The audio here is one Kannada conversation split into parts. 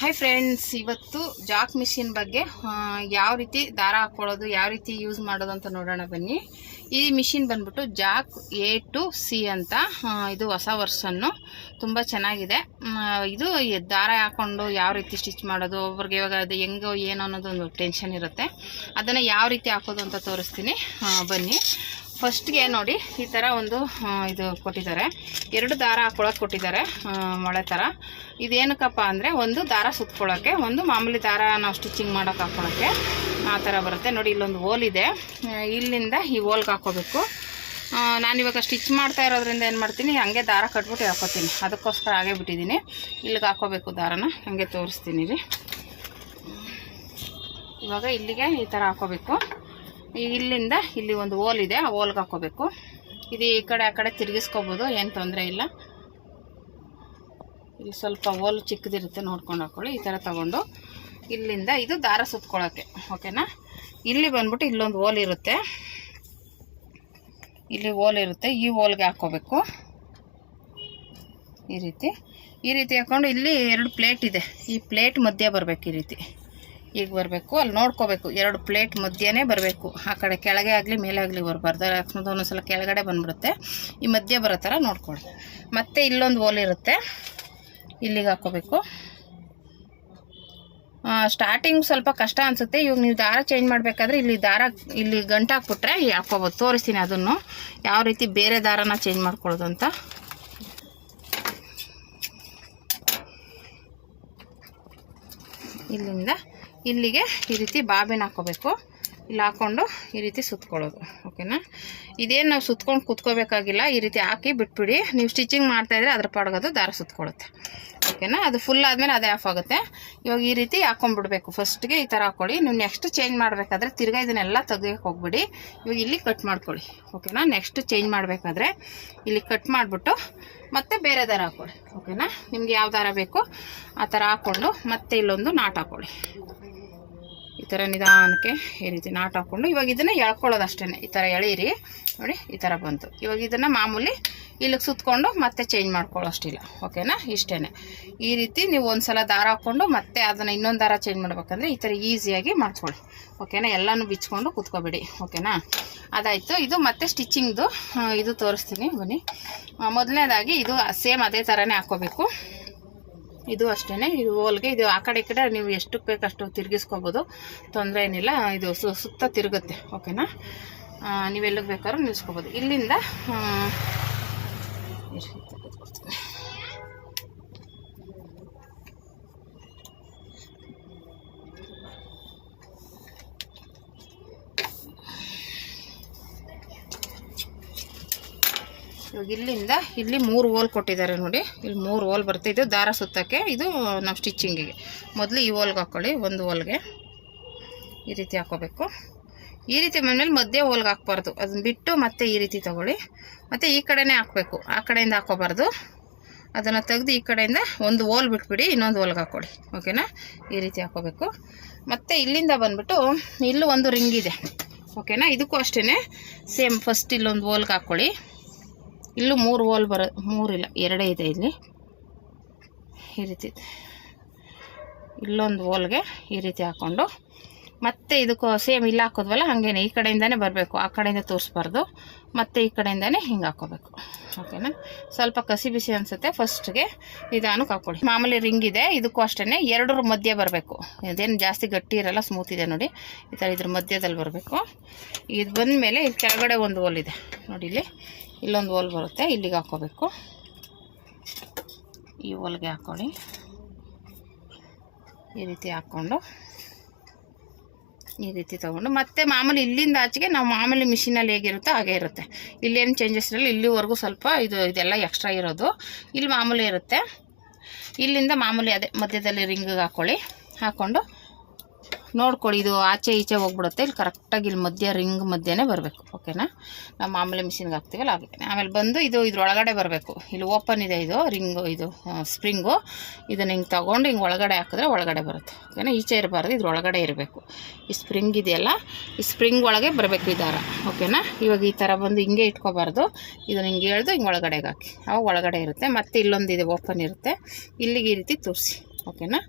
ಹಾಯ್ ಫ್ರೆಂಡ್ಸ್, ಇವತ್ತು ಜಾಕ್ ಮಿಷಿನ್ ಬಗ್ಗೆ ಯಾವ ರೀತಿ ದಾರ ಹಾಕೊಳ್ಳೋದು, ಯಾವ ರೀತಿ ಯೂಸ್ ಮಾಡೋದು ಅಂತ ನೋಡೋಣ ಬನ್ನಿ. ಈ ಮಿಷಿನ್ ಬಂದ್ಬಿಟ್ಟು ಜಾಕ್ A to C ಅಂತ. ಇದು ಹೊಸ ವರ್ಷನ್ನು ತುಂಬ ಚೆನ್ನಾಗಿದೆ. ಇದು ದಾರ ಹಾಕ್ಕೊಂಡು ಯಾವ ರೀತಿ ಸ್ಟಿಚ್ ಮಾಡೋದು, ಒಬ್ರಿಗೆ ಇವಾಗ ಅದು ಹೆಂಗೋ ಏನೋ ಅನ್ನೋದೊಂದು ಟೆನ್ಷನ್ ಇರುತ್ತೆ. ಅದನ್ನು ಯಾವ ರೀತಿ ಹಾಕೋದು ಅಂತ ತೋರಿಸ್ತೀನಿ ಬನ್ನಿ. ಫಸ್ಟ್ಗೆ ನೋಡಿ, ಈ ಥರ ಒಂದು ಇದು ಕೊಟ್ಟಿದ್ದಾರೆ. 2 ದಾರ ಹಾಕ್ಕೊಳಕ್ಕೆ ಕೊಟ್ಟಿದ್ದಾರೆ, ಮೊಳೆ ಥರ. ಇದೇನಕ್ಕಪ್ಪ ಅಂದರೆ, ಒಂದು ದಾರ ಸುತ್ಕೊಳ್ಳೋಕ್ಕೆ, ಒಂದು ಮಾಮೂಲಿ ದಾರ ನಾವು ಸ್ಟಿಚಿಂಗ್ ಮಾಡೋಕೆ ಹಾಕ್ಕೊಳ್ಳೋಕ್ಕೆ ಆ ಥರ ಬರುತ್ತೆ. ನೋಡಿ, ಇಲ್ಲೊಂದು ಹೋಲ್ ಇದೆ. ಇಲ್ಲಿಂದ ಈ ಹೋಲ್ಗೆ ಹಾಕ್ಕೋಬೇಕು. ನಾನಿವಾಗ ಸ್ಟಿಚ್ ಮಾಡ್ತಾ ಇರೋದ್ರಿಂದ ಏನು ಮಾಡ್ತೀನಿ, ಹಂಗೆ ದಾರ ಕಟ್ಬಿಟ್ಟು ಹಾಕೋತೀನಿ. ಅದಕ್ಕೋಸ್ಕರ ಹಾಗೆ ಬಿಟ್ಟಿದ್ದೀನಿ. ಇಲ್ಲಿಗೆ ಹಾಕ್ಕೋಬೇಕು ದಾರನ, ಹಾಗೆ ತೋರಿಸ್ತೀನಿ ರೀ. ಇವಾಗ ಇಲ್ಲಿಗೆ ಈ ಥರ ಹಾಕ್ಕೋಬೇಕು. ಇಲ್ಲಿಂದ ಇಲ್ಲಿ ಒಂದು ಹೋಲ್ ಇದೆ, ಆ ಹೋಲ್ಗೆ ಹಾಕ್ಕೋಬೇಕು. ಇದು ಈ ಕಡೆ ಆ ಕಡೆ ತಿರುಗಿಸ್ಕೋಬೋದು, ಏನು ತೊಂದರೆ ಇಲ್ಲ. ಇಲ್ಲಿ ಸ್ವಲ್ಪ ಹೋಲ್ ಚಿಕ್ಕದಿರುತ್ತೆ, ನೋಡ್ಕೊಂಡು ಹಾಕ್ಕೊಳ್ಳಿ. ಈ ಥರ ತಗೊಂಡು ಇಲ್ಲಿಂದ ಇದು ದಾರ ಸುತ್ಕೊಳ್ಳೋಕ್ಕೆ, ಓಕೆನಾ. ಇಲ್ಲಿ ಬಂದ್ಬಿಟ್ಟು ಇಲ್ಲೊಂದು ಹೋಲ್ ಇರುತ್ತೆ, ಇಲ್ಲಿ ಹೋಲ್ ಇರುತ್ತೆ. ಈ ಹೋಲ್ಗೆ ಹಾಕ್ಕೋಬೇಕು. ಈ ರೀತಿ ಹಾಕ್ಕೊಂಡು ಇಲ್ಲಿ 2 ಪ್ಲೇಟ್ ಇದೆ. ಈ ಪ್ಲೇಟ್ ಮಧ್ಯೆ ಬರಬೇಕು, ಈ ರೀತಿ ಈಗ ಬರಬೇಕು. ಅಲ್ಲಿ ನೋಡ್ಕೋಬೇಕು, 2 ಪ್ಲೇಟ್ ಮಧ್ಯೆನೇ ಬರಬೇಕು. ಆ ಕಡೆ ಕೆಳಗೆ ಆಗಲಿ ಮೇಲೆ ಆಗಲಿ ಬರಬಾರ್ದು, ಯಾಕಂದ್ರೆ ಒಂದೊಂದ್ಸಲ ಕೆಳಗಡೆ ಬಂದ್ಬಿಡುತ್ತೆ. ಈ ಮಧ್ಯೆ ಬರೋ ಥರ ನೋಡ್ಕೊಳ್ಳಿ. ಮತ್ತು ಇಲ್ಲೊಂದು ಹೋಲ್ ಇರುತ್ತೆ, ಇಲ್ಲಿಗೆ ಹಾಕ್ಕೋಬೇಕು. ಸ್ಟಾರ್ಟಿಂಗ್ ಸ್ವಲ್ಪ ಕಷ್ಟ ಅನಿಸುತ್ತೆ. ಇವಾಗ ನೀವು ದಾರ ಚೇಂಜ್ ಮಾಡಬೇಕಾದ್ರೆ ಇಲ್ಲಿ ಗಂಟು ಹಾಕ್ಬಿಟ್ರೆ ಹಾಕ್ಕೋಬೋದು. ತೋರಿಸ್ತೀನಿ ಅದನ್ನು ಯಾವ ರೀತಿ ಬೇರೆ ದಾರನ ಚೇಂಜ್ ಮಾಡ್ಕೊಳ್ಳೋದು ಅಂತ. ಇಲ್ಲಿಂದ ಇಲ್ಲಿಗೆ ಈ ರೀತಿ ಬಾಬಿನ ಹಾಕ್ಕೋಬೇಕು. ಇಲ್ಲಿ ಹಾಕ್ಕೊಂಡು ಈ ರೀತಿ ಸುತ್ಕೊಳ್ಳೋದು, ಓಕೆನಾ. ಇದೇನು ನಾವು ಸುತ್ಕೊಂಡು ಕೂತ್ಕೋಬೇಕಾಗಿಲ್ಲ, ಈ ರೀತಿ ಹಾಕಿ ಬಿಟ್ಬಿಡಿ. ನೀವು ಸ್ಟಿಚಿಂಗ್ ಮಾಡ್ತಾಯಿದ್ರೆ ಅದ್ರ ಪಾಡ್ಗೋದು ದಾರ ಸುತ್ಕೊಳ್ಳುತ್ತೆ, ಓಕೆನಾ. ಅದು ಫುಲ್ ಆದಮೇಲೆ ಅದೇ ಆಫ್ ಆಗುತ್ತೆ. ಇವಾಗ ಈ ರೀತಿ ಹಾಕ್ಕೊಂಡ್ಬಿಡ್ಬೇಕು. ಫಸ್ಟ್ಗೆ ಈ ಥರ ಹಾಕ್ಕೊಳ್ಳಿ. ನೀವು ನೆಕ್ಸ್ಟ್ ಚೇಂಜ್ ಮಾಡಬೇಕಾದ್ರೆ ತಿರ್ಗಾ ಇದನ್ನೆಲ್ಲ ತೆಗಿಯೋಕೆ ಹೋಗ್ಬಿಡಿ. ಇವಾಗ ಇಲ್ಲಿ ಕಟ್ ಮಾಡ್ಕೊಳ್ಳಿ, ಓಕೆನಾ. ನೆಕ್ಸ್ಟ್ ಚೇಂಜ್ ಮಾಡಬೇಕಾದ್ರೆ ಇಲ್ಲಿ ಕಟ್ ಮಾಡಿಬಿಟ್ಟು ಮತ್ತೆ ಬೇರೆ ದಾರ ಹಾಕ್ಕೊಳ್ಳಿ, ಓಕೆನಾ. ನಿಮ್ಗೆ ಯಾವ ದಾರ ಬೇಕು ಆ ಥರ ಹಾಕ್ಕೊಂಡು ಮತ್ತೆ ಇಲ್ಲೊಂದು ನಾಟ್ ಹಾಕ್ಕೊಳ್ಳಿ. ಈ ಥರ ನಿಧಾನಕ್ಕೆ ಈ ರೀತಿ ನಾಟ್ ಹಾಕ್ಕೊಂಡು ಇವಾಗ ಇದನ್ನು ಎಳ್ಕೊಳ್ಳೋದು ಅಷ್ಟೇ. ಈ ಥರ ಎಳೀರಿ, ನೋಡಿ ಈ ಥರ ಬಂತು. ಇವಾಗ ಇದನ್ನು ಮಾಮೂಲಿ ಇಲ್ಲಿಗೆ ಸುತ್ಕೊಂಡು ಮತ್ತೆ ಚೇಂಜ್ ಮಾಡ್ಕೊಳ್ಳೋ ಅಷ್ಟಿಲ್ಲ, ಓಕೆನಾ. ಇಷ್ಟೇ. ಈ ರೀತಿ ನೀವು ಒಂದು ಸಲ ದಾರ ಹಾಕ್ಕೊಂಡು ಮತ್ತೆ ಅದನ್ನು ಇನ್ನೊಂದು ದಾರ ಚೇಂಜ್ ಮಾಡ್ಬೇಕಂದ್ರೆ ಈ ಥರ ಈಸಿಯಾಗಿ ಮಾಡ್ಕೊಳ್ಳಿ, ಓಕೆನಾ. ಎಲ್ಲನೂ ಬಿಚ್ಕೊಂಡು ಕೂತ್ಕೊಬೇಡಿ, ಓಕೆನಾ. ಅದಾಯಿತು. ಇದು ಮತ್ತೆ ಸ್ಟಿಚಿಂಗ್ದು ಇದು ತೋರಿಸ್ತೀನಿ ಬನ್ನಿ. ಮೊದಲನೇದಾಗಿ ಇದು ಸೇಮ್ ಅದೇ ಥರನೇ ಹಾಕ್ಕೋಬೇಕು. ಇದು ಅಷ್ಟೇ. ಇದು ಹೋಲ್ಗೆ ಇದು ಆ ಕಡೆ ಈ ಕಡೆ ನೀವು ಎಷ್ಟು ಬೇಕಷ್ಟು ತಿರುಗಿಸ್ಕೋಬೋದು, ತೊಂದರೆ ಏನಿಲ್ಲ. ಇದು ಸುತ್ತ ತಿರುಗುತ್ತೆ, ಓಕೆನಾ. ನೀವೆಲ್ಲಿಗೆ ಬೇಕಾದ್ರೂ ನಿಲ್ಲಿಸ್ಕೋಬೋದು. ಇಲ್ಲಿಂದ ಇವಾಗ ಇಲ್ಲಿಂದ ಇಲ್ಲಿ 3 ಹೋಲ್ ಕೊಟ್ಟಿದ್ದಾರೆ ನೋಡಿ. ಇಲ್ಲಿ 3 ಹೋಲ್ ಬರುತ್ತೆ. ಇದು ದಾರ ಸುತ್ತಕ್ಕೆ, ಇದು ನಾವು ಸ್ಟಿಚಿಂಗಿಗೆ. ಮೊದಲು ಈ ಹೋಲ್ಗೆ ಹಾಕ್ಕೊಳ್ಳಿ, ಒಂದು ಹೋಲ್ಗೆ ಈ ರೀತಿ ಹಾಕ್ಕೋಬೇಕು. ಈ ರೀತಿ ಬಂದಮೇಲೆ ಮಧ್ಯೆ ಹೋಲ್ಗೆ ಹಾಕ್ಬಾರ್ದು, ಅದನ್ನ ಬಿಟ್ಟು ಮತ್ತೆ ಈ ರೀತಿ ತೊಗೊಳ್ಳಿ. ಮತ್ತು ಈ ಕಡೆನೇ ಹಾಕಬೇಕು, ಆ ಕಡೆಯಿಂದ ಹಾಕೋಬಾರ್ದು. ಅದನ್ನು ತೆಗೆದು ಈ ಕಡೆಯಿಂದ ಒಂದು ಹೋಲ್ ಬಿಟ್ಬಿಡಿ, ಇನ್ನೊಂದು ಹೋಲ್ಗೆ ಹಾಕ್ಕೊಳ್ಳಿ, ಓಕೆನಾ. ಈ ರೀತಿ ಹಾಕ್ಕೋಬೇಕು. ಮತ್ತು ಇಲ್ಲಿಂದ ಬಂದ್ಬಿಟ್ಟು ಇಲ್ಲೂ ಒಂದು ರಿಂಗ್ ಇದೆ, ಓಕೆನಾ. ಇದಕ್ಕೂ ಅಷ್ಟೇ ಸೇಮ್. ಫಸ್ಟ್ ಇಲ್ಲೊಂದು ಹೋಲ್ಗೆ ಹಾಕ್ಕೊಳ್ಳಿ. ಇಲ್ಲೂ 3 ಹೋಲ್ 3 ಇಲ್ಲ 2 ಇದೆ ಇಲ್ಲಿ. ಈ ರೀತಿ ಇಲ್ಲೊಂದು ಹೋಲ್ಗೆ ಈ ರೀತಿ ಹಾಕ್ಕೊಂಡು ಮತ್ತೆ ಇದಕ್ಕೂ ಸೇಮ್ ಇಲ್ಲಿ ಹಾಕೋದ್ವಲ್ಲ ಹಾಗೇನೆ ಈ ಕಡೆಯಿಂದನೇ ಬರಬೇಕು, ಆ ಕಡೆಯಿಂದ ತೋರಿಸ್ಬಾರ್ದು. ಮತ್ತು ಈ ಕಡೆಯಿಂದನೇ ಹಿಂಗೆ ಹಾಕ್ಕೋಬೇಕು, ಓಕೆನಾ. ಸ್ವಲ್ಪ ಕಸಿ ಬಿಸಿ ಅನಿಸುತ್ತೆ. ಫಸ್ಟ್ಗೆ ನಿಧಾನಕ್ಕೆ ಹಾಕ್ಕೊಳ್ಳಿ. ಮಾಮೂಲಿ ರಿಂಗ್ ಇದೆ, ಇದಕ್ಕೂ ಅಷ್ಟೇ 2 ಮಧ್ಯೆ ಬರಬೇಕು. ಇದೇನು ಜಾಸ್ತಿ ಗಟ್ಟಿ ಇರಲ್ಲ, ಸ್ಮೂತ್ ಇದೆ ನೋಡಿ. ಈ ಥರ ಇದ್ರ ಮಧ್ಯದಲ್ಲಿ ಬರಬೇಕು. ಇದು ಬಂದಮೇಲೆ ಇಲ್ಲಿ ಕೆಳಗಡೆ ಒಂದು ಹೋಲ್ ಇದೆ ನೋಡಿ. ಇಲ್ಲೊಂದು ಹೋಲ್ ಬರುತ್ತೆ, ಇಲ್ಲಿಗೆ ಹಾಕ್ಕೋಬೇಕು. ಈ ಹೋಲ್ಗೆ ಹಾಕ್ಕೊಳ್ಳಿ. ಈ ರೀತಿ ಹಾಕ್ಕೊಂಡು ಈ ರೀತಿ ತೊಗೊಂಡು ಮತ್ತೆ ಮಾಮೂಲಿ ಇಲ್ಲಿಂದ ಆಚೆಗೆ ನಾವು ಮಾಮೂಲಿ ಮಿಷಿನಲ್ಲಿ ಹೇಗಿರುತ್ತೋ ಹಾಗೆ ಇರುತ್ತೆ. ಇಲ್ಲೇನು ಚೇಂಜಸ್ ಇರಲ್ಲ. ಇಲ್ಲಿವರೆಗೂ ಸ್ವಲ್ಪ ಇದೆಲ್ಲ ಎಕ್ಸ್ಟ್ರಾ ಇರೋದು, ಇಲ್ಲಿ ಮಾಮೂಲಿ ಇರುತ್ತೆ. ಇಲ್ಲಿಂದ ಮಾಮೂಲಿ ಅದೇ ಮಧ್ಯದಲ್ಲಿ ರಿಂಗಿಗೆ ಹಾಕ್ಕೊಂಡು ನೋಡ್ಕೊಳ್ಳಿ. ಇದು ಆಚೆ ಈಚೆ ಹೋಗ್ಬಿಡುತ್ತೆ. ಇಲ್ಲಿ ಕರೆಕ್ಟಾಗಿ ಇಲ್ಲಿ ರಿಂಗ್ ಮಧ್ಯೆನೇ ಬರಬೇಕು, ಓಕೆನಾ. ನಾವು ಮಾಮೂಲಿ ಮಿಷಿನ್ಗೆ ಹಾಕ್ತೀವಲ್ಲ ಹಾಗೆ. ಆಮೇಲೆ ಬಂದು ಇದ್ರೊಳಗಡೆ ಬರಬೇಕು. ಇಲ್ಲಿ ಓಪನ್ ಇದೆ, ಇದು ರಿಂಗು, ಇದು ಸ್ಪ್ರಿಂಗು. ಇದನ್ನು ಹಿಂಗೆ ತೊಗೊಂಡು ಹಿಂಗೆ ಒಳಗಡೆ ಹಾಕಿದ್ರೆ ಒಳಗಡೆ ಬರುತ್ತೆ, ಓಕೆನಾ. ಈಚೆ ಇರಬಾರ್ದು, ಇದ್ರೊಳಗಡೆ ಇರಬೇಕು. ಈ ಸ್ಪ್ರಿಂಗ್ ಇದೆಯಲ್ಲ, ಈ ಸ್ಪ್ರಿಂಗ್ ಒಳಗೆ ಬರಬೇಕು ಈ ದಾರ, ಓಕೆನಾ. ಇವಾಗ ಈ ಥರ ಬಂದು ಹಿಂಗೆ ಇಟ್ಕೋಬಾರ್ದು. ಇದನ್ನು ಹಿಂಗೆ ಎಳೆದು ಹಿಂಗೆ ಒಳಗಡೆಗೆ ಹಾಕಿ, ಅವಾಗ ಒಳಗಡೆ ಇರುತ್ತೆ. ಮತ್ತು ಇಲ್ಲೊಂದಿದೆ ಓಪನ್ ಇರುತ್ತೆ, ಇಲ್ಲಿಗೆ ಈ ರೀತಿ ತೋರಿಸಿ, ಓಕೆನಾ.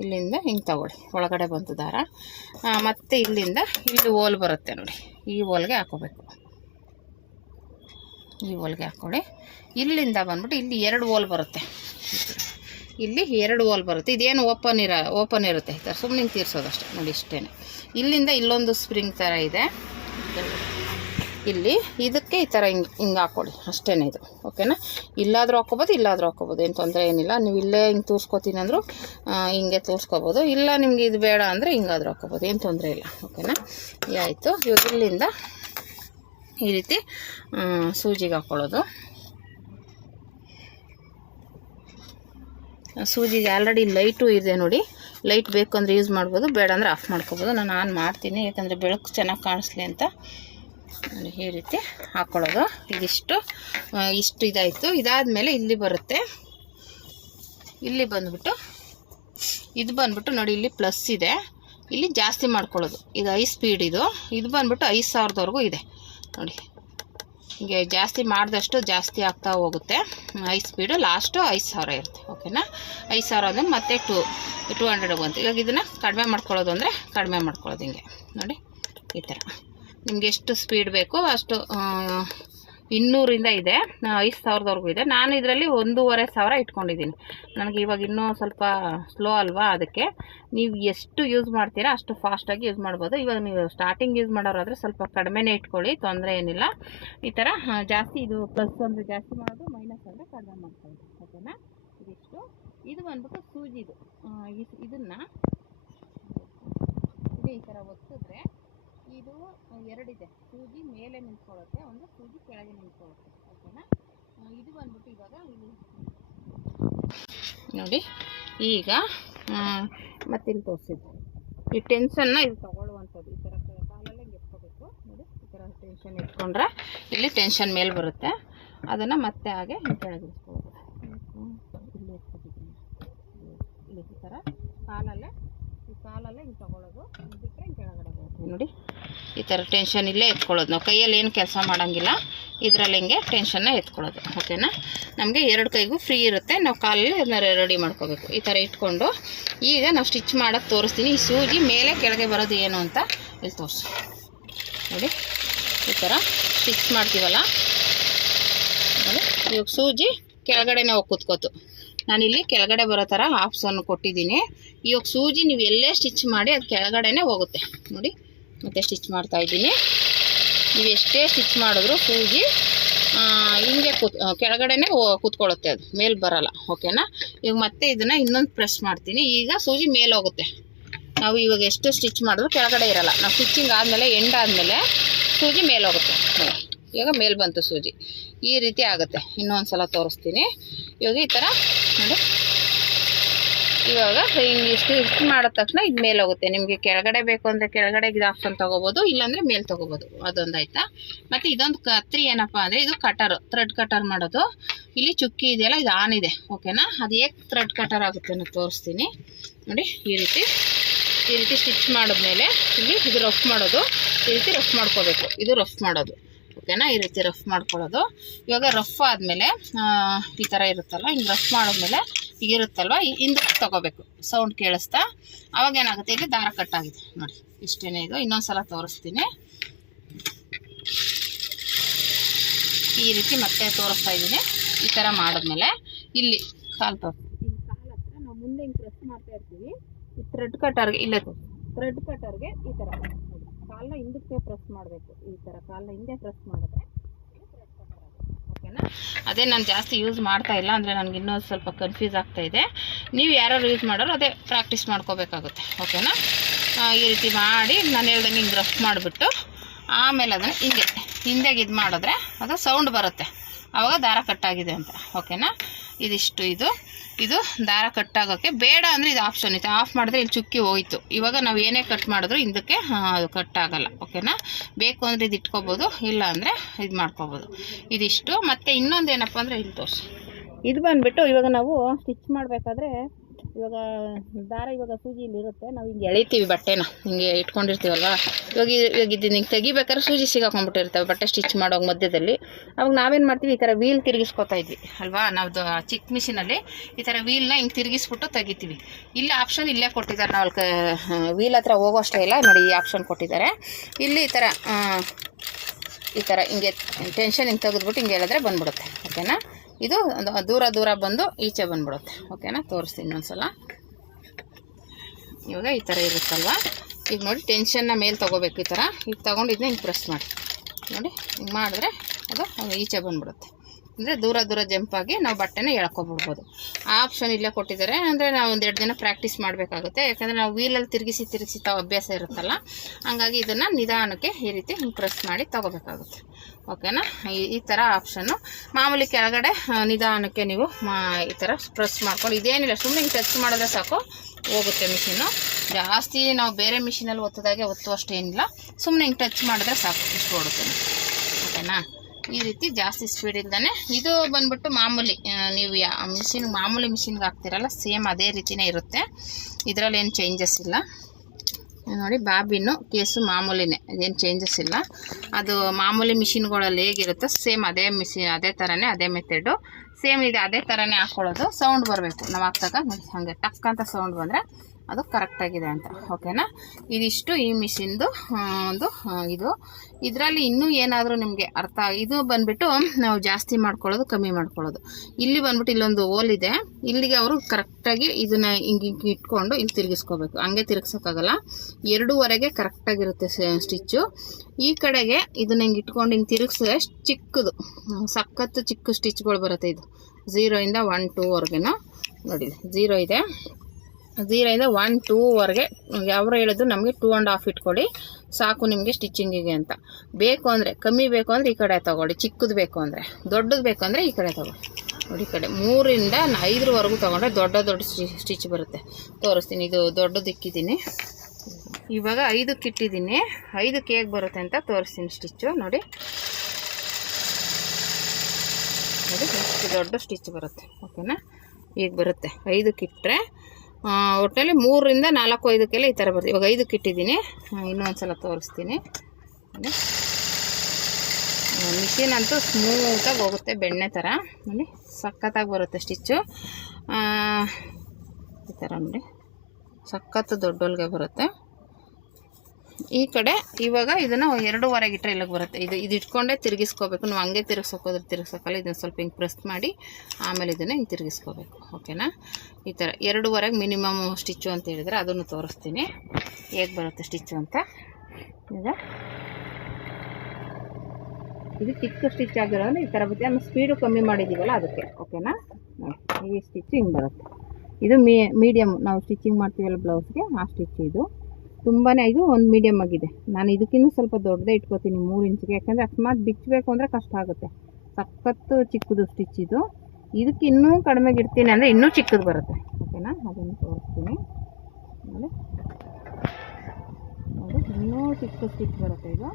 ಇಲ್ಲಿಂದ ಹಿಂಗೆ ತಗೊಳ್ಳಿ, ಒಳಗಡೆ ಬಂತು ದಾರ. ಮತ್ತು ಇಲ್ಲಿಂದ ಇಲ್ಲಿ ಹೋಲ್ ಬರುತ್ತೆ ನೋಡಿ, ಈ ಹೋಲ್ಗೆ ಹಾಕೋಬೇಕು. ಈ ಹೋಲ್ಗೆ ಹಾಕ್ಕೊಳ್ಳಿ. ಇಲ್ಲಿಂದ ಬಂದ್ಬಿಟ್ಟು ಇಲ್ಲಿ 2 ಹೋಲ್ ಬರುತ್ತೆ, ಇಲ್ಲಿ 2 ಹೋಲ್ ಬರುತ್ತೆ. ಇದೇನು ಓಪನ್ ಇರುತ್ತೆ, ಈ ಥರ ಸುಮ್ಮನೆ ತೀರ್ಸೋದಷ್ಟೇ ನೋಡಿ, ಇಷ್ಟೇ. ಇಲ್ಲಿಂದ ಇಲ್ಲೊಂದು ಸ್ಪ್ರಿಂಗ್ ಥರ ಇದೆ, ಇಲ್ಲಿ ಇದಕ್ಕೆ ಈ ಥರ ಹಿಂಗೆ ಹಾಕ್ಕೊಳ್ಳಿ, ಅಷ್ಟೇ ಇದು. ಓಕೆನಾ? ಇಲ್ಲಾದರೂ ಹಾಕ್ಕೋಬೋದು, ಇಲ್ಲಾದರೂ ಹಾಕ್ಕೋಬೋದು, ಏನು ತೊಂದರೆ ಏನಿಲ್ಲ. ನೀವು ಇಲ್ಲೇ ಹಿಂಗೆ ತೋರಿಸ್ಕೋತೀನಿ ಅಂದರೂ ಹಿಂಗೆ ತೋರಿಸ್ಕೋಬೋದು, ಇಲ್ಲ ನಿಮಗೆ ಇದು ಬೇಡ ಅಂದರೆ ಹಿಂಗಾದರೂ ಹಾಕ್ಕೋಬೋದು, ಏನು ತೊಂದರೆ ಇಲ್ಲ. ಓಕೆನಾ? ಆಯಿತು. ಇವಾಗ ಇಲ್ಲಿಂದ ಈ ರೀತಿ ಸೂಜಿಗೆ ಹಾಕ್ಕೊಳ್ಳೋದು. ಸೂಜಿಗೆ ಆಲ್ರೆಡಿ ಲೈಟು ಇದೆ ನೋಡಿ, ಲೈಟ್ ಬೇಕು ಅಂದರೆ ಯೂಸ್ ಮಾಡ್ಬೋದು, ಬೇಡ ಅಂದರೆ ಆಫ್ ಮಾಡ್ಕೋಬೋದು. ನಾನು ಆನ್ ಮಾಡ್ತೀನಿ, ಯಾಕಂದರೆ ಬೆಳಕು ಚೆನ್ನಾಗಿ ಕಾಣಿಸ್ಲಿ ಅಂತ. ಈ ರೀತಿ ಹಾಕ್ಕೊಳ್ಳೋದು. ಇಷ್ಟು ಇದಾಯಿತು. ಇದಾದಮೇಲೆ ಇಲ್ಲಿ ಬರುತ್ತೆ, ಇಲ್ಲಿ ಬಂದ್ಬಿಟ್ಟು ಇದು ಬಂದ್ಬಿಟ್ಟು ನೋಡಿ, ಇಲ್ಲಿ ಪ್ಲಸ್ ಇದೆ, ಇಲ್ಲಿ ಜಾಸ್ತಿ ಮಾಡ್ಕೊಳ್ಳೋದು. ಇದು 5 ಸ್ಪೀಡ್, ಇದು ಬಂದ್ಬಿಟ್ಟು 5000ವರೆಗೂ ಇದೆ ನೋಡಿ. ಹೀಗೆ ಜಾಸ್ತಿ ಮಾಡಿದಷ್ಟು ಜಾಸ್ತಿ ಆಗ್ತಾ ಹೋಗುತ್ತೆ. 5 ಸ್ಪೀಡು, ಲಾಸ್ಟು 5000 ಇರುತ್ತೆ. ಓಕೆನಾ? 5000 ಅಂದರೆ ಮತ್ತೆ 200 ಬಂತು. ಇವಾಗ ಇದನ್ನು ಕಡಿಮೆ ಮಾಡ್ಕೊಳ್ಳೋದು ಅಂದರೆ ಕಡಿಮೆ ಮಾಡ್ಕೊಳ್ಳೋದು ಹಿಂಗೆ ನೋಡಿ, ಈ ಥರ. ನಿಮ್ಗೆ ಎಷ್ಟು ಸ್ಪೀಡ್ ಬೇಕೋ ಅಷ್ಟು 200ರಿಂದ ಇದೆ, 5000ವರೆಗೂ ಇದೆ. ನಾನು ಇದರಲ್ಲಿ 1500 ಇಟ್ಕೊಂಡಿದ್ದೀನಿ. ನನಗೆ ಇವಾಗ ಇನ್ನೂ ಸ್ವಲ್ಪ ಸ್ಲೋ ಅಲ್ವಾ, ಅದಕ್ಕೆ ನೀವು ಎಷ್ಟು ಯೂಸ್ ಮಾಡ್ತೀರಾ ಅಷ್ಟು ಫಾಸ್ಟಾಗಿ ಯೂಸ್ ಮಾಡ್ಬೋದು. ಇವಾಗ ನೀವು ಸ್ಟಾರ್ಟಿಂಗ್ ಯೂಸ್ ಮಾಡೋರಾದರೆ ಸ್ವಲ್ಪ ಕಡಿಮೆನೇ ಇಟ್ಕೊಳ್ಳಿ, ತೊಂದರೆ ಏನಿಲ್ಲ. ಈ ಥರ ಜಾಸ್ತಿ ಇದು ಪ್ಲಸ್ ಅಂದರೆ ಜಾಸ್ತಿ ಮಾಡೋದು, ಮೈನಸ್ ಅಂದರೆ ಕಡಿಮೆ ಮಾಡ್ಕೊಳ್ಳೋದು. ಓಕೆನಾ? ಇದಿಷ್ಟು. ಇದು ಬಂದ್ಬಿಟ್ಟು ಸೂಜಿದು. ಇದನ್ನು ಈ ಥರ ಒತ್ತಿದ್ರೆ ಇದು 2 ಇದೆ, ಸೂಜಿ ಮೇಲೆ ನಿಂತ್ಕೊಳ್ಳುತ್ತೆ, ಒಂದು ಸೂಜಿ ಕೆಳಗೆ ನಿಂತ್ಕೊಳ್ಳುತ್ತೆ. ಓಕೆನಾ? ಇದು ಬಂದ್ಬಿಟ್ಟು ಇವಾಗ ಇಲ್ಲಿ ನೋಡಿ, ಈಗ ಮತ್ತಿಲ್ಲಿ ತೋರಿಸಿದ್ದು ಈ ಟೆನ್ಷನ್ನ ಇದು ತಗೊಳ್ಳುವಂಥದ್ದು. ಈ ಥರ ಕಾಲಲ್ಲೇ ಎತ್ಕೋಬೇಕು ನೋಡಿ, ಈ ಥರ ಟೆನ್ಷನ್ ಎತ್ಕೊಂಡ್ರೆ ಇಲ್ಲಿ ಟೆನ್ಷನ್ ಮೇಲೆ ಬರುತ್ತೆ. ಅದನ್ನು ಮತ್ತೆ ಹಾಗೆ ಕೆಳಗೆ ಇಟ್ಕೊಳ್ಳೋದು. ಇಲ್ಲಿ ಎತ್ಕೊತಿದ್ದೀನಿ, ಇಲ್ಲಿ ಈ ಥರ ಕಾಲಲ್ಲೇ ಹಿಂಗೆ ತಗೊಳ್ಳೋದು, ಬಿಟ್ಟರೆ ಹಿಂಗೆ ಕೆಳಗಡೆ ಬರುತ್ತೆ ನೋಡಿ. ಈ ಥರ ಟೆನ್ಷನ್ ಇಲ್ಲೇ ಎತ್ಕೊಳ್ಳೋದು. ನಾವು ಕೈಯಲ್ಲಿ ಏನು ಕೆಲಸ ಮಾಡೋಂಗಿಲ್ಲ, ಇದರಲ್ಲಿ ಹಿಂಗೆ ಟೆನ್ಷನ್ನ ಎತ್ಕೊಳ್ಳೋದು. ಓಕೆನಾ? ನಮಗೆ 2 ಕೈಗೂ ಫ್ರೀ ಇರುತ್ತೆ. ನಾವು ಕಾಲಲ್ಲಿ ಅದನ್ನ ರೆಡಿ ಮಾಡ್ಕೋಬೇಕು. ಈ ಥರ ಇಟ್ಕೊಂಡು ಈಗ ನಾವು ಸ್ಟಿಚ್ ಮಾಡೋಕ್ಕೆ ತೋರಿಸ್ತೀನಿ. ಈ ಸೂಜಿ ಮೇಲೆ ಕೆಳಗೆ ಬರೋದು ಏನು ಅಂತ ಇಲ್ಲಿ ತೋರಿಸಿ ನೋಡಿ. ಈ ಥರ ಸ್ಟಿಚ್ ಮಾಡ್ತೀವಲ್ಲ ನೋಡಿ, ಇವಾಗ ಸೂಜಿ ಕೆಳಗಡೆನೇ ಹೋಗಿ ಕೂತ್ಕೋತು. ನಾನಿಲ್ಲಿ ಕೆಳಗಡೆ ಬರೋ ಥರ ಆಪ್ಷನ್ ಕೊಟ್ಟಿದ್ದೀನಿ. ಇವಾಗ ಸೂಜಿ ನೀವು ಎಲ್ಲೇ ಸ್ಟಿಚ್ ಮಾಡಿ ಅದು ಕೆಳಗಡೆನೇ ಹೋಗುತ್ತೆ ನೋಡಿ. ಮತ್ತೆ ಸ್ಟಿಚ್ ಮಾಡ್ತಾಯಿದ್ದೀನಿ. ನೀವು ಎಷ್ಟೇ ಸ್ಟಿಚ್ ಮಾಡಿದ್ರು ಸೂಜಿ ಹಿಂಗೆ ಕೆಳಗಡೆನೇ ಕೂತ್ಕೊಳ್ಳುತ್ತೆ, ಅದು ಮೇಲೆ ಬರಲ್ಲ. ಓಕೆನಾ? ಇವಾಗ ಮತ್ತೆ ಇದನ್ನು ಇನ್ನೊಂದು ಪ್ರೆಸ್ ಮಾಡ್ತೀನಿ. ಈಗ ಸೂಜಿ ಮೇಲೆ ಹೋಗುತ್ತೆ. ನಾವು ಇವಾಗ ಎಷ್ಟು ಸ್ಟಿಚ್ ಮಾಡಿದ್ರು ಕೆಳಗಡೆ ಇರಲ್ಲ. ನಾವು ಸ್ಟಿಚಿಂಗ್ ಆದಮೇಲೆ ಎಂಡ್ ಆದಮೇಲೆ ಸೂಜಿ ಮೇಲೆ ಹೋಗುತ್ತೆ ನೋಡಿ. ಇವಾಗ ಮೇಲೆ ಬಂತು ಸೂಜಿ, ಈ ರೀತಿ ಆಗುತ್ತೆ. ಇನ್ನೊಂದು ಸಲ ತೋರಿಸ್ತೀನಿ. ಇವಾಗ ಈ ಥರ ನೋಡಿ, ಇವಾಗ ಹಿಂಗೆ ಇಷ್ಟು ಮಾಡಿದ ತಕ್ಷಣ ಇದು ಮೇಲೆ ಹೋಗುತ್ತೆ. ನಿಮಗೆ ಕೆಳಗಡೆ ಬೇಕು ಅಂದರೆ ಕೆಳಗಡೆ ಇದು ಆಪ್ಷನ್ ತೊಗೋಬೋದು, ಇಲ್ಲಾಂದರೆ ಮೇಲೆ ತೊಗೋಬೋದು. ಅದೊಂದು ಆಯಿತಾ? ಮತ್ತು ಇದೊಂದು ಕತ್ರಿ ಏನಪ್ಪ ಅಂದರೆ ಇದು ಕಟರು, ಥ್ರೆಡ್ ಕಟರ್ ಮಾಡೋದು. ಇಲ್ಲಿ ಚುಕ್ಕಿ ಇದೆಯಲ್ಲ, ಇದು ಆನ್ ಇದೆ. ಓಕೆನಾ? ಅದು ಹೇಗೆ ಥ್ರೆಡ್ ಕಟರ್ ಆಗುತ್ತೆ ಅನ್ನೋದು ತೋರಿಸ್ತೀನಿ ನೋಡಿ. ಈ ರೀತಿ ಸ್ಟಿಚ್ ಮಾಡಿದ್ಮೇಲೆ ಇಲ್ಲಿ ಇದು ರಫ್ ಮಾಡೋದು, ಈ ರೀತಿ ರಫ್ ಮಾಡ್ಕೋಬೇಕು. ಇದು ರಫ್ ಮಾಡೋದು. ಓಕೆನಾ? ಈ ರೀತಿ ರಫ್ ಮಾಡ್ಕೊಳ್ಳೋದು. ಇವಾಗ ರಫ್ ಆದಮೇಲೆ ಈ ಥರ ಇರುತ್ತಲ್ಲ, ಹಿಂಗೆ ರಫ್ ಮಾಡಿದ್ಮೇಲೆ ಈಗಿರುತ್ತಲ್ವ, ಹಿಂದಕ್ಕೆ ತೊಗೋಬೇಕು. ಸೌಂಡ್ ಕೇಳಿಸ್ತಾ ಅವಾಗ ಏನಾಗುತ್ತೆ, ಇಲ್ಲಿ ದಾರ ಕಟ್ಟಾಗಿದೆ ನೋಡಿ. ಇಷ್ಟೇ ಇದು. ಇನ್ನೊಂದು ಸಲ ತೋರಿಸ್ತೀನಿ. ಈ ರೀತಿ ಮತ್ತೆ ತೋರಿಸ್ತಾ ಇದ್ದೀನಿ. ಈ ಥರ ಮಾಡಿದ್ಮೇಲೆ ಇಲ್ಲಿ ಕಾಲು ಹತ್ರ ನಾವು ಮುಂದೆ ಹಿಂಗೆ ಪ್ರೆಸ್ ಮಾಡ್ತಾ ಇರ್ತೀವಿ. ಈ ಥ್ರೆಡ್ ಕಟರ್ಗೆ ಇಲ್ಲೇ ಥ್ರೆಡ್ ಕಟರ್ಗೆ ಈ ಥರ ಕಾಲನ್ನ ಹಿಂದಕ್ಕೆ ಪ್ರೆಸ್ ಮಾಡಬೇಕು. ಈ ಥರ ಕಾಲನ್ನ ಹಿಂದೆ ಪ್ರೆಸ್ ಮಾಡಿದ್ರೆ ಥ್ರೆಡ್ ಕಟರ್ ಆಗುತ್ತೆ. ಓಕೆನಾ? ಅದೇ ನಾನು ಜಾಸ್ತಿ ಯೂಸ್ ಮಾಡ್ತಾ ಇಲ್ಲ, ಅಂದರೆ ನನಗೆ ಇನ್ನೂ ಸ್ವಲ್ಪ ಕನ್ಫ್ಯೂಸ್ ಆಗ್ತಾ ಇದೆ. ನೀವು ಯಾರು ಯೂಸ್ ಮಾಡೋರು ಅದೇ ಪ್ರಾಕ್ಟೀಸ್ ಮಾಡ್ಕೋಬೇಕಾಗುತ್ತೆ. ಓಕೆನಾ? ಈ ರೀತಿ ಮಾಡಿ ನಾನು ಹೇಳ್ದಂಗೆ ಹಿಂಗೆ ರಫ್ ಮಾಡಿಬಿಟ್ಟು ಆಮೇಲೆ ಅದನ್ನು ಹಿಂದೆಗೆ ಇದು ಮಾಡಿದ್ರೆ ಅದು ಸೌಂಡ್ ಬರುತ್ತೆ, ಆವಾಗ ದಾರ ಕಟ್ಟಾಗಿದೆ ಅಂತ. ಓಕೆನಾ? ಇದಿಷ್ಟು ಇದು ದಾರ ಕಟ್ಟಾಗೋಕ್ಕೆ. ಬೇಡ ಅಂದರೆ ಇದು ಆಪ್ಷನ್ ಇತ್ತು, ಆಫ್ ಮಾಡಿದ್ರೆ ಇಲ್ಲಿ ಚುಕ್ಕಿ ಹೋಯಿತು. ಇವಾಗ ನಾವು ಏನೇ ಕಟ್ ಮಾಡಿದ್ರು ಹಿಂದಕ್ಕೆ ಅದು ಕಟ್ಟಾಗಲ್ಲ. ಓಕೆನಾ? ಬೇಕು ಅಂದರೆ ಇದು ಇಟ್ಕೋಬೋದು, ಇಲ್ಲ ಅಂದರೆ ಇದು ಮಾಡ್ಕೋಬೋದು. ಇದಿಷ್ಟು. ಮತ್ತು ಇನ್ನೊಂದು ಏನಪ್ಪ ಅಂದರೆ ಇಲ್ಲಿ ತೋರಿಸಿ, ಇದು ಬಂದುಬಿಟ್ಟು ಇವಾಗ ನಾವು ಸ್ಟಿಚ್ ಮಾಡಬೇಕಾದ್ರೆ ಇವಾಗ ದಾರ ಇವಾಗ ಸೂಜಿ ಇಲ್ಲಿರುತ್ತೆ, ನಾವು ಹಿಂಗೆ ಎಳಿತೀವಿ ಬಟ್ಟೆನ, ಹಿಂಗೆ ಇಟ್ಕೊಂಡಿರ್ತೀವಲ್ವ. ಇವಾಗ ಇದನ್ನ ಹಿಂಗೆ ತೆಗಿಬೇಕಾದ್ರೆ ಸೂಜಿ ಸಿಗಾಕೊಂಡ್ಬಿಟ್ಟಿರ್ತವೆ ಬಟ್ಟೆ ಸ್ಟಿಚ್ ಮಾಡೋವಾಗ ಮಧ್ಯದಲ್ಲಿ. ಅವಾಗ ನಾವೇನು ಮಾಡ್ತೀವಿ, ಈ ಥರ ವೀಲ್ ತಿರುಗಿಸ್ಕೊತಾ ಇದ್ವಿ ಅಲ್ವಾ ನಾವು ಚಿಕ್ಕ ಮಿಷಿನಲ್ಲಿ. ಈ ಥರ ವೀಲ್ನ ಹಿಂಗೆ ತಿರುಗಿಸ್ಬಿಟ್ಟು ತೆಗಿತೀವಿ. ಇಲ್ಲಿ ಆಪ್ಷನ್ ಇಲ್ಲೇ ಕೊಟ್ಟಿದ್ದಾರೆ, ನಾವು ವೀಲ್ ಹತ್ರ ಹೋಗೋ ಅಷ್ಟೇ ಇಲ್ಲ ನೋಡಿ, ಈ ಆಪ್ಷನ್ ಕೊಟ್ಟಿದ್ದಾರೆ ಇಲ್ಲಿ. ಈ ಥರ ಹಿಂಗೆ ಟೆನ್ಷನ್ ಹಿಂಗೆ ತೆಗೆದ್ಬಿಟ್ಟು ಹಿಂಗೆ ಹೇಳಿದ್ರೆ ಬಂದ್ಬಿಡುತ್ತೆ. ಓಕೆನಾ, ಇದು ದೂರ ಬಂದು ಈಚೆ ಬಂದ್ಬಿಡುತ್ತೆ. ಓಕೆನಾ, ತೋರಿಸ್ತೀನಿ ಇನ್ನೊಂದ್ಸಲ. ಇವಾಗ ಈ ಥರ ಇರುತ್ತಲ್ವ, ಈಗ ನೋಡಿ ಟೆನ್ಷನ್ನ ಮೇಲೆ ತೊಗೋಬೇಕು. ಈ ಥರ ಈಗ ತೊಗೊಂಡು ಇದನ್ನ ಹಿಂಗೆ ಪ್ರೆಸ್ ಮಾಡಿ ನೋಡಿ, ಹಿಂಗೆ ಮಾಡಿದ್ರೆ ಅದು ಈಚೆ ಬಂದ್ಬಿಡುತ್ತೆ. ಅಂದರೆ ದೂರ ಜಂಪ್ ಆಗಿ ನಾವು ಬಟ್ಟೆನ ಎಳ್ಕೊಬಿಡ್ಬೋದು. ಆ ಆಪ್ಷನ್ ಇಲ್ಲೇ ಕೊಟ್ಟಿದ್ದಾರೆ. ಅಂದರೆ ನಾವು ಒಂದೆರಡು ದಿನ ಪ್ರಾಕ್ಟೀಸ್ ಮಾಡಬೇಕಾಗುತ್ತೆ, ಯಾಕಂದರೆ ನಾವು ವೀಲಲ್ಲಿ ತಿರುಗಿಸಿ ತಾವು ಅಭ್ಯಾಸ ಇರುತ್ತಲ್ಲ. ಹಂಗಾಗಿ ಇದನ್ನು ನಿಧಾನಕ್ಕೆ ಈ ರೀತಿ ಹಿಂಗೆ ಪ್ರೆಸ್ ಮಾಡಿ ತೊಗೋಬೇಕಾಗುತ್ತೆ. ಓಕೆನಾ, ಈ ಥರ ಆಪ್ಷನ್ನು ಮಾಮೂಲಿ ಕೆಳಗಡೆ ನಿಧಾನಕ್ಕೆ ನೀವು ಈ ಥರ ಪ್ರೆಸ್ ಮಾಡ್ಕೊಂಡು, ಇದೇನಿಲ್ಲ ಸುಮ್ಮನೆ ಹಿಂಗೆ ಟಚ್ ಮಾಡಿದ್ರೆ ಸಾಕು ಹೋಗುತ್ತೆ ಮಿಷಿನ್ನು. ಜಾಸ್ತಿ ನಾವು ಬೇರೆ ಮಿಷಿನಲ್ಲಿ ಒತ್ತದಾಗೆ ಒತ್ತುವಷ್ಟು ಏನಿಲ್ಲ, ಸುಮ್ಮನೆ ಹಿಂಗೆ ಟಚ್ ಮಾಡಿದ್ರೆ ಸಾಕು ಇಷ್ಟು ಓಡುತ್ತೆ. ಓಕೆನಾ, ಈ ರೀತಿ ಜಾಸ್ತಿ ಸ್ಪೀಡ್ ಇಲ್ದೇ. ಇದು ಬಂದ್ಬಿಟ್ಟು ಮಾಮೂಲಿ ನೀವು ಮಾಮೂಲಿ ಮಿಷಿನ್ಗೆ ಹಾಕ್ತಿರಲ್ಲ, ಸೇಮ್ ಅದೇ ರೀತಿಯೇ ಇರುತ್ತೆ. ಇದರಲ್ಲಿ ಏನು ಚೇಂಜಸ್ ಇಲ್ಲ ನೋಡಿ. ಬಾಬಿನ್ನು ಕೇಸು ಮಾಮೂಲಿನೇ, ಅದೇನು ಚೇಂಜಸ್ ಇಲ್ಲ. ಅದು ಮಾಮೂಲಿ ಮಿಷಿನ್ಗಳಲ್ಲಿ ಹೇಗಿರುತ್ತೋ ಸೇಮ್ ಅದೇ ಅದೇ ಥರನೇ, ಅದೇ ಮೆಥಡು ಸೇಮ್ ಇದೆ. ಅದೇ ಥರನೇ ಹಾಕ್ಕೊಳ್ಳೋದು. ಸೌಂಡ್ ಬರಬೇಕು ನಾವು ಹಾಕ್ದಾಗ ನೋಡಿ, ಹಾಗೆ ಟಕ್ ಅಂತ ಸೌಂಡ್ ಬಂದರೆ ಅದು ಕರೆಕ್ಟಾಗಿದೆ ಅಂತ. ಓಕೆನಾ, ಇದಿಷ್ಟು ಈ ಮಿಷಿನ್ದು ಒಂದು ಇದು. ಇದರಲ್ಲಿ ಇನ್ನೂ ಏನಾದರೂ ನಿಮಗೆ ಅರ್ಥ, ಇದು ಬಂದುಬಿಟ್ಟು ನಾವು ಜಾಸ್ತಿ ಮಾಡ್ಕೊಳ್ಳೋದು ಕಮ್ಮಿ ಮಾಡ್ಕೊಳ್ಳೋದು. ಇಲ್ಲಿ ಬಂದ್ಬಿಟ್ಟು ಇಲ್ಲೊಂದು ಹೋಲ್ ಇದೆ, ಇಲ್ಲಿಗೆ ಅವರು ಕರೆಕ್ಟಾಗಿ ಇದನ್ನು ಹಿಂಗೆ ಇಟ್ಕೊಂಡು ಇಲ್ಲಿ ತಿರುಗಿಸ್ಕೋಬೇಕು. ಹಂಗೆ ತಿರುಗ್ಸೋಕ್ಕಾಗಲ್ಲ, 2ವರೆಗೆ ಕರೆಕ್ಟಾಗಿರುತ್ತೆ ಸ್ಟಿಚ್ಚು. ಈ ಕಡೆಗೆ ಇದನ್ನ ಹಿಂಗೆ ಇಟ್ಕೊಂಡು ಹಿಂಗೆ ತಿರುಗಿಸಿದ್ರೆ ಚಿಕ್ಕದು ಸಖತ್ತು ಚಿಕ್ಕ ಸ್ಟಿಚ್ಗಳು ಬರುತ್ತೆ. ಇದು 0 ಇಂದ 1 2ವರೆಗೇನು ನೋಡಿ, 0 ಇದೆ, 0 ಇಂದ 1 2ವರೆಗೆ ಯಾವ ಹೇಳಿದ್ರು ನಮಗೆ 2.5 ಇಟ್ಕೊಳ್ಳಿ ಸಾಕು ನಿಮಗೆ ಸ್ಟಿಚಿಂಗಿಗೆ ಅಂತ. ಬೇಕು ಅಂದರೆ ಕಮ್ಮಿ ಬೇಕು ಅಂದರೆ ಈ ಕಡೆ ತೊಗೊಳ್ಳಿ, ಚಿಕ್ಕದು ಬೇಕು ಅಂದರೆ. ದೊಡ್ಡದು ಬೇಕು ಅಂದರೆ ಈ ಕಡೆ ತೊಗೊಳ್ಳಿ ನೋಡಿ. ಈ ಕಡೆ 3 ಇಂದ 5ವರೆಗೂ ತೊಗೊಂಡ್ರೆ ದೊಡ್ಡ ಸ್ಟಿಚ್ ಬರುತ್ತೆ. ತೋರಿಸ್ತೀನಿ, ಇದು ದೊಡ್ಡದು ಇಕ್ಕಿದ್ದೀನಿ. ಇವಾಗ 5ಕ್ಕೆ ಇಟ್ಟಿದ್ದೀನಿ. 5ಕ್ಕೆ ಹೇಗೆ ಬರುತ್ತೆ ಅಂತ ತೋರಿಸ್ತೀನಿ ಸ್ಟಿಚ್ಚು ನೋಡಿ. ನೋಡಿ ಎಷ್ಟು ದೊಡ್ಡ ಸ್ಟಿಚ್ ಬರುತ್ತೆ. ಓಕೆನಾ, ಈಗ ಬರುತ್ತೆ. 5ಕ್ಕೆ ಇಟ್ಟರೆ ಒಟ್ಟಿನಲ್ಲಿ 3 ಇಂದ 4 5ಕ್ಕೆಲ್ಲ ಈ ಥರ ಬರುತ್ತೆ. ಇವಾಗ 5ಕ್ಕೆ ಇಟ್ಟಿದ್ದೀನಿ, ಇನ್ನೊಂದ್ಸಲ ತೋರಿಸ್ತೀನಿ. ಮಿಷಿನ್ ಅಂತೂ ಸ್ಮೂತಾಗಿ ಹೋಗುತ್ತೆ, ಬೆಣ್ಣೆ ಥರ ನೋಡಿ, ಸಖತ್ತಾಗಿ ಬರುತ್ತೆ ಸ್ಟಿಚ್ಚು. ಈ ಥರ ನೋಡಿ, ಸಖತ್ತು ದೊಡ್ಡೊಲ್ಗೆ ಬರುತ್ತೆ. ಈ ಕಡೆ ಇವಾಗ ಇದನ್ನು 2ವರೆಗೆ ಇಟ್ಟರೆ ಇಲ್ಲಿಗೆ ಬರುತ್ತೆ. ಇದು ಇಟ್ಕೊಂಡೇ ತಿರುಗಿಸ್ಕೋಬೇಕು. ನಾವು ಹಂಗೆ ತಿರುಗಿಸೋಕೋದ್ರೆ ತಿರುಗಿಸೋಕ್ಕಲ್ಲ, ಇದನ್ನು ಸ್ವಲ್ಪ ಹಿಂಗೆ ಪ್ರೆಸ್ ಮಾಡಿ ಆಮೇಲೆ ಇದನ್ನು ಹಿಂಗೆ ತಿರುಗಿಸ್ಕೋಬೇಕು. ಓಕೆನಾ, ಈ ಥರ 2ವರೆಗೆ ಮಿನಿಮಮ್ ಸ್ಟಿಚ್ಚು ಅಂತ ಹೇಳಿದರೆ ಅದನ್ನು ತೋರಿಸ್ತೀನಿ ಹೇಗೆ ಬರುತ್ತೆ ಸ್ಟಿಚ್ಚು ಅಂತ. ಈಗ ಇದು ಚಿಕ್ಕ ಸ್ಟಿಚ್ ಆಗಿರೋದು ಈ ಥರ ಬರುತ್ತೆ. ಆಮೇಲೆ ಸ್ಪೀಡು ಕಮ್ಮಿ ಮಾಡಿದ್ದೀವಲ್ಲ ಅದಕ್ಕೆ. ಓಕೆನಾ, ಈ ಸ್ಟಿಚ್ಚು ಹಿಂಗೆ ಬರುತ್ತೆ. ಇದು ಮೀಡಿಯಮ್ ನಾವು ಸ್ಟಿಚಿಂಗ್ ಮಾಡ್ತೀವಲ್ಲ ಬ್ಲೌಸ್ಗೆ, ಆ ಸ್ಟಿಚ್ ಇದು. ತುಂಬಾ ಇದು ಒಂದು ಮೀಡಿಯಮ್ ಆಗಿದೆ. ನಾನು ಇದಕ್ಕಿನ್ನೂ ಸ್ವಲ್ಪ ದೊಡ್ಡದೇ ಇಟ್ಕೋತೀನಿ 3 ಇಂಚಿಗೆ, ಯಾಕಂದರೆ ಅಕಸ್ಮಾತ್ ಬಿಚ್ಚಬೇಕು ಅಂದರೆ ಕಷ್ಟ ಆಗುತ್ತೆ. ಸಖತ್ತು ಚಿಕ್ಕದು ಸ್ಟಿಚ್ ಇದು. ಇದಕ್ಕೆ ಇನ್ನೂ ಕಡಿಮೆಗೆ ಇಡ್ತೀನಿ ಅಂದರೆ ಇನ್ನೂ ಚಿಕ್ಕದು ಬರುತ್ತೆ. ಓಕೆನಾ, ಅದನ್ನು ತೋರಿಸ್ತೀನಿ ನೋಡಿ. ಇನ್ನೂ ಚಿಕ್ಕ ಸ್ಟಿಚ್ ಬರುತ್ತೆ ಇದು.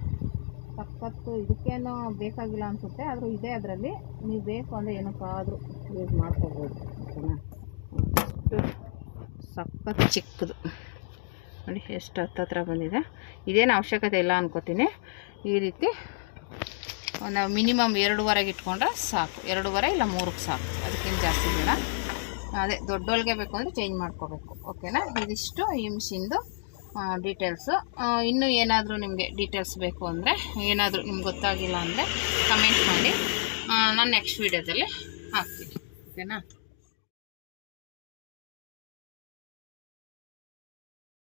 ಸಖತ್ತು, ಇದಕ್ಕೇನು ಬೇಕಾಗಿಲ್ಲ ಅನಿಸುತ್ತೆ, ಆದರೂ ಇದೆ ಅದರಲ್ಲಿ. ನೀವು ಬೇಕು ಅಂದರೆ ಏನಕ್ಕಾದರೂ ಯೂಸ್ ಮಾಡ್ಕೋಬೋದು. ಓಕೆನಾ, ಸಖತ್ತು ಚಿಕ್ಕದು ನೋಡಿ, ಎಷ್ಟು ಹತ್ತತ್ರ ಬಂದಿದೆ. ಇದೇನು ಅವಶ್ಯಕತೆ ಇಲ್ಲ ಅನ್ಕೋತೀನಿ. ಈ ರೀತಿ ನಾವು ಮಿನಿಮಮ್ 2ವರೆಗೆ ಇಟ್ಕೊಂಡ್ರೆ ಸಾಕು. 2ವರೆ ಇಲ್ಲ 3ಕ್ಕೆ ಸಾಕು, ಅದಕ್ಕಿಂತ ಜಾಸ್ತಿ ಬೇಡ. ಅದೇ ದೊಡ್ಡೋಲ್ಗೆ ಬೇಕು ಅಂದರೆ ಚೇಂಜ್ ಮಾಡ್ಕೋಬೇಕು. ಓಕೆನಾ, ಇದಿಷ್ಟು ಈ ಮಿಷಿನ್ದು ಡೀಟೇಲ್ಸು. ಇನ್ನೂ ಏನಾದರೂ ನಿಮಗೆ ಡೀಟೇಲ್ಸ್ ಬೇಕು ಅಂದರೆ, ಏನಾದರೂ ನಿಮ್ಗೆ ಗೊತ್ತಾಗಿಲ್ಲ ಅಂದರೆ ಕಮೆಂಟ್ ಮಾಡಿ, ನಾನು ನೆಕ್ಸ್ಟ್ ವೀಡಿಯೋದಲ್ಲಿ ಹಾಕ್ತೀನಿ. ಓಕೆನಾ.